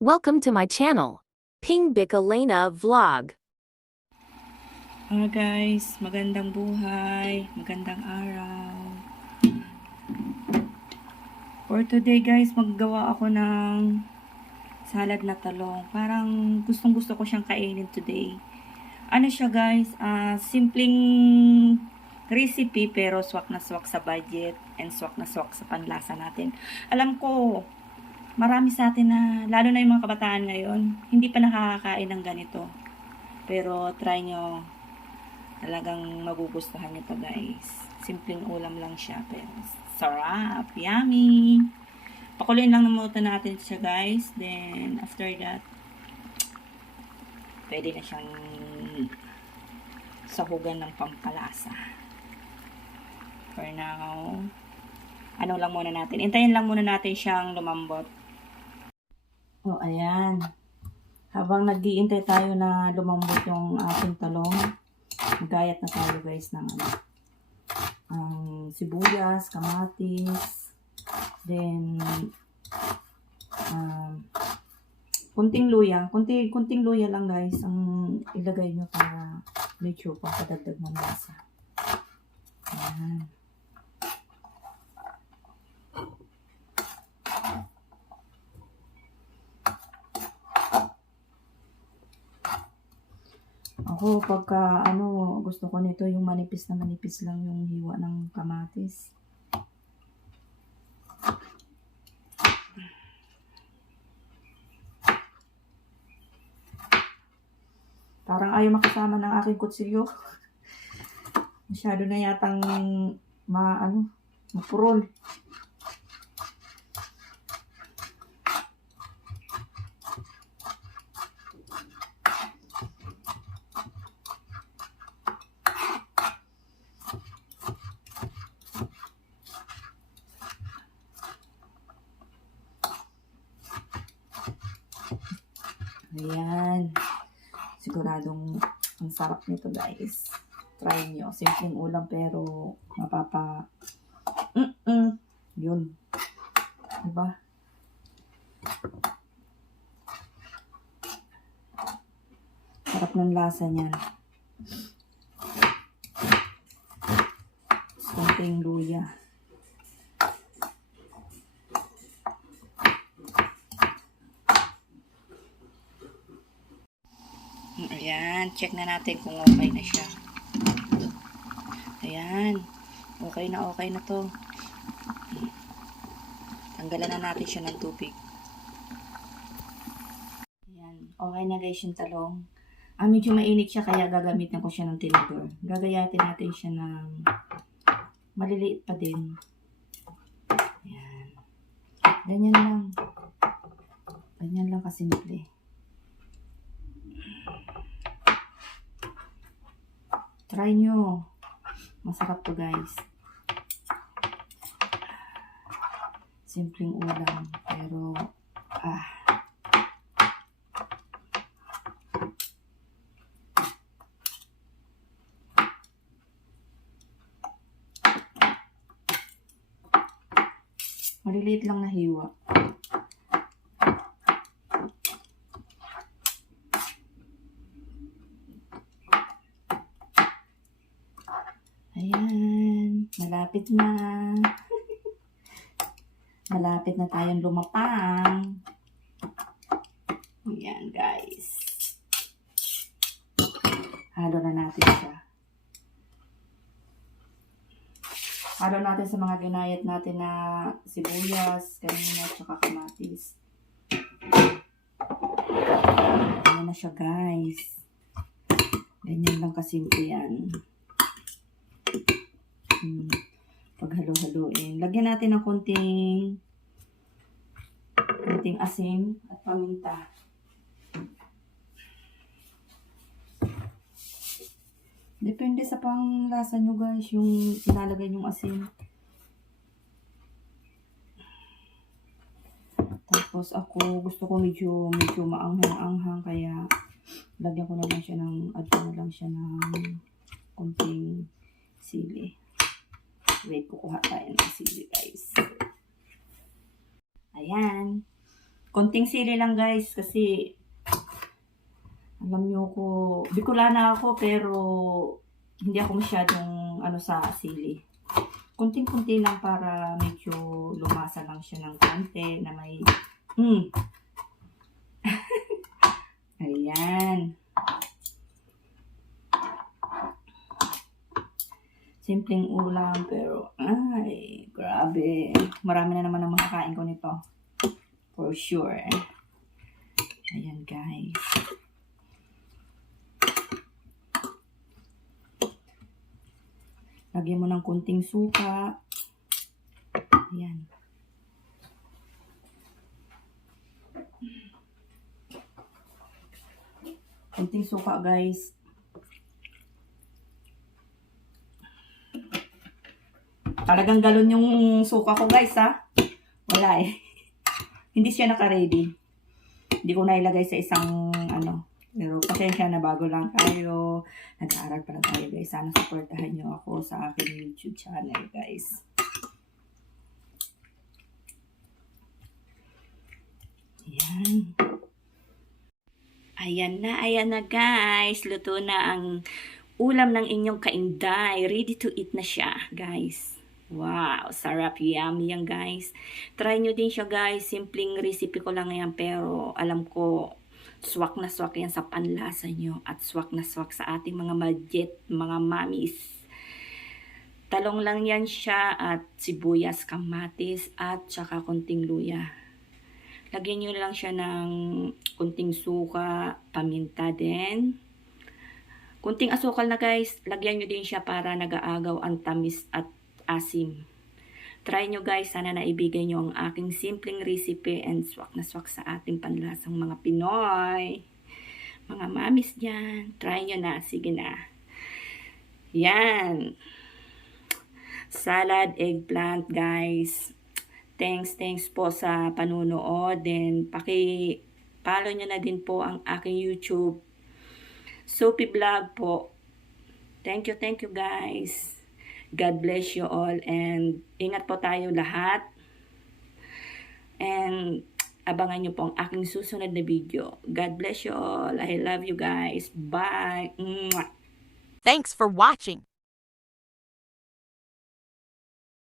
Welcome to my channel, Ping Bicolena Vlog. Guys, magandang buhay, magandang araw. For today guys, maggawa ako ng salad na talong. Parang gustong gusto ko siyang kainin today. Ano siya guys, simpleng recipe pero swak na swak sa budget and swak na swak sa panlasa natin. Alam ko, marami sa atin na, lalo na yung mga kabataan ngayon, hindi pa nakakakain ng ganito. Pero try nyo, talagang magugustuhan nito guys. Simpleng ulam lang siya pero sarap, yummy. Pakuloyin lang muna natin siya guys. Then after that, pwede na siyang sahugan ng pampalasa. For now, ano lang muna natin. Intayin lang muna natin siyang lumambot. Oh, ayan. Habang nag-iintay tayo na lumambot yung ating talong, magayat na tayo guys ng sibuyas, kamatis, then kunting luya. Kunting luya lang guys ang ilagay nyo para medyo papadagdag ng lasa. Ayan. Ako, pagka, gusto ko nito yung manipis na manipis lang yung hiwa ng kamatis. Parang ayaw makasama ng aking kutsilyo. Masyado na yatang, mapurol. Ayan. Siguradong ang sarap nito guys. Try nyo. Simpleng ulam pero yun. Diba? Sarap ng lasa niyan. Kunting luya. Ayan, check na natin kung okay na siya. Ayan, okay na to. Tanggalan na natin siya ng tubig. Ayan, okay na guys yung talong. Medyo mainit siya kaya gagamitin ko siya ng tinidor. Gagayatin natin siya ng maliliit pa din. Ayan. Ganyan lang. Ganyan lang kasimple. Try nyo. Masarap to guys. Simpleng ulam. Pero, maliliit lang na hiwa. Ayan, malapit na. Malapit na tayong lumapang. Ayan, guys. Halo na natin siya. Halo natin sa mga ginayat natin na sibuyas, kanina, at saka kamatis. Ayan na siya, guys. Ganyan lang kasimple yan. Paghalo-haloin. Lagyan natin ng konting asin at paminta. Depende sa panglasa nyo guys, yung ilalagay yung asin. Tapos ako, gusto ko medyo maanghang-anghang, kaya lagyan ko na lang siya add ko na lang siya ng konting sili. Wait, kukuha tayo ng sili guys. Ayan. Konting sili lang guys kasi alam niyo ko, Bicolana ako pero hindi ako masyadong ano sa sili. Kunting-kunti lang para medyo lumasa lang siya ng konti na may Ayan. Simpleng ulam pero ay, grabe. Marami na naman ang makakain ko nito. For sure. Ayan guys. Lagyan mo ng kunting suka. Ayan. Kunting suka guys. Talagang galon yung suka ko guys ha. Wala eh. Hindi siya naka-ready. Hindi ko na ilagay sa isang ano. Pero pasensya na bago lang tayo. Nag-aaral pa lang tayo guys. Sana supportahan nyo ako sa aking YouTube channel guys. Ayan. Ayan na guys. Luto na ang ulam ng inyong kainday. Ready to eat na siya guys. Wow, sarap, yummy yan guys. Try nyo din siya guys. Simpleng recipe ko lang yan pero alam ko swak na swak yan sa panlasa nyo at swak na swak sa ating mga budget, mga mamis. Talong lang yan siya at sibuyas, kamatis at saka konting luya. Lagyan nyo lang siya ng konting suka, paminta din. Kunting asukal na guys. Lagyan nyo din siya para nag-aagaw ang tamis at asim. Try nyo guys, sana naibigay nyo ang aking simpleng recipe and swak na swak sa ating panlasang mga Pinoy. Mga mamis dyan, try nyo na, sige na. Yan. Salad, eggplant guys. Thanks po sa panunood. Then, paki-follow nyo na din po ang aking YouTube. Sophie Vlog po. Thank you guys. God bless you all and ingat po tayo lahat. And abangan nyo po ang aking susunod na video. God bless you all. I love you guys. Bye. Mwah. Thanks for watching.